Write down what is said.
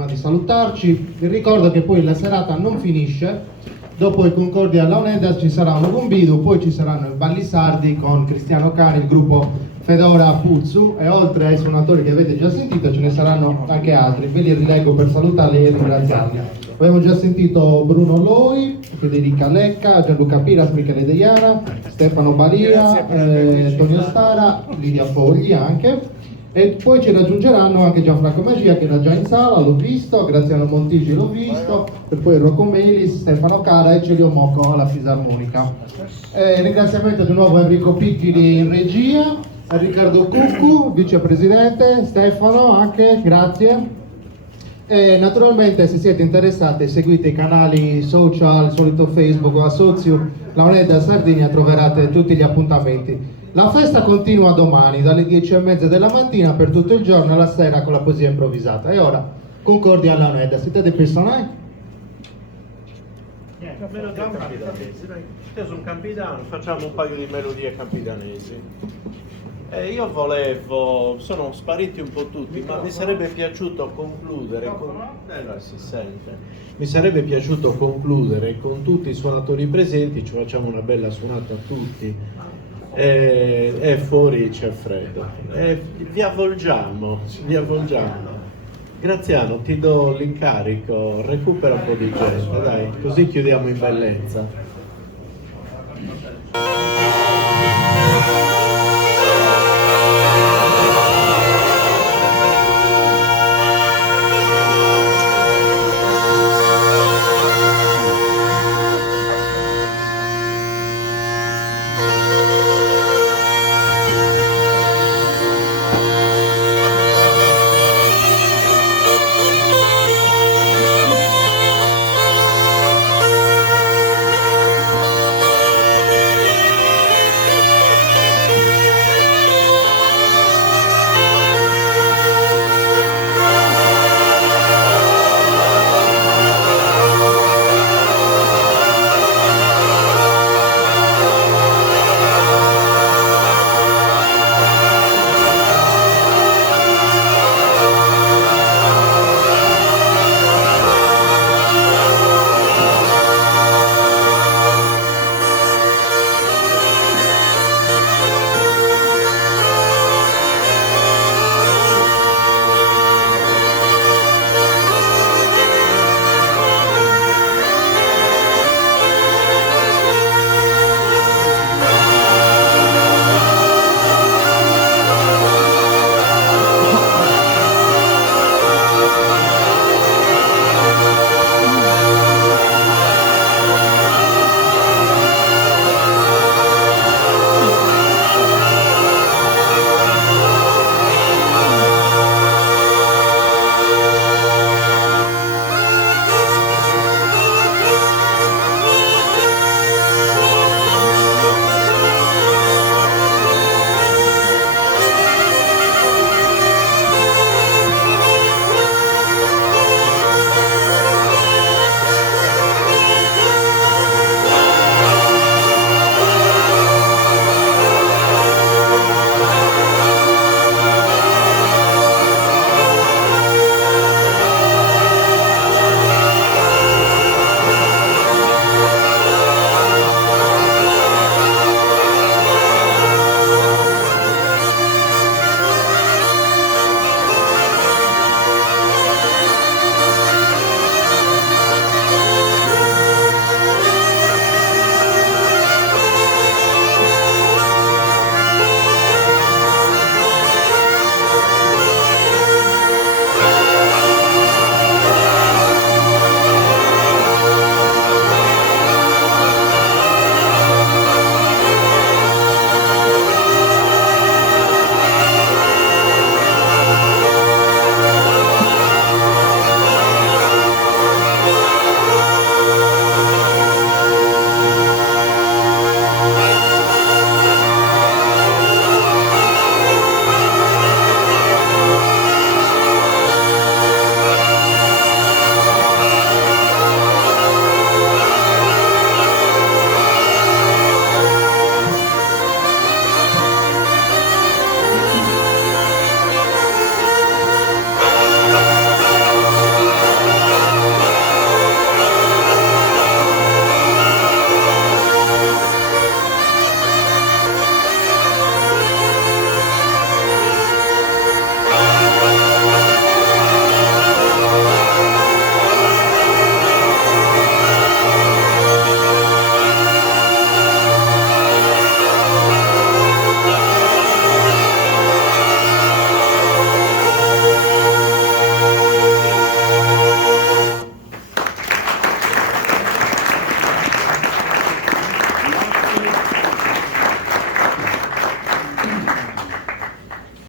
prima di salutarci. Vi ricordo che poi la serata non finisce, dopo i concordi alla Uneda ci sarà un Gumbidu, poi ci saranno i Balli Sardi con Cristiano Cani, il gruppo Fedora Puzzu, e oltre ai suonatori che avete già sentito ce ne saranno anche altri, ve li rileggo per salutarli e ringraziarli. Abbiamo già sentito Bruno Loi, Federica Lecca, Gianluca Piras, Michele De Iara, Stefano Balia, Tonio Stara, Lidia Fogli anche, e poi ci raggiungeranno anche Gianfranco Magia che era già in sala, l'ho visto, Graziano Montigi l'ho visto, e poi Rocco Melis, Stefano Cara e Celio Mocco alla fisarmonica. Ringraziamento di nuovo a Enrico Piccoli in regia, a Riccardo Cuccu, vicepresidente, Stefano anche, grazie. E naturalmente se siete interessati seguite i canali social, il solito Facebook o Assozio La Moneda Sardegna, troverete tutti gli appuntamenti. La festa continua domani dalle 10:30 della mattina per tutto il giorno e la sera con la poesia improvvisata. E ora, concordi alla Moneda, siete dei personaggi? Melodie campidanesi, dai. Io sono campidano, facciamo un paio di melodie campidanesi. Sono spariti un po' tutti, ma mi sarebbe piaciuto concludere si sente. Mi sarebbe piaciuto concludere con tutti i suonatori presenti, ci facciamo una bella suonata a tutti. E fuori c'è freddo. Vi avvolgiamo. Graziano, ti do l'incarico, recupera un po' di gente, dai, così chiudiamo in bellezza.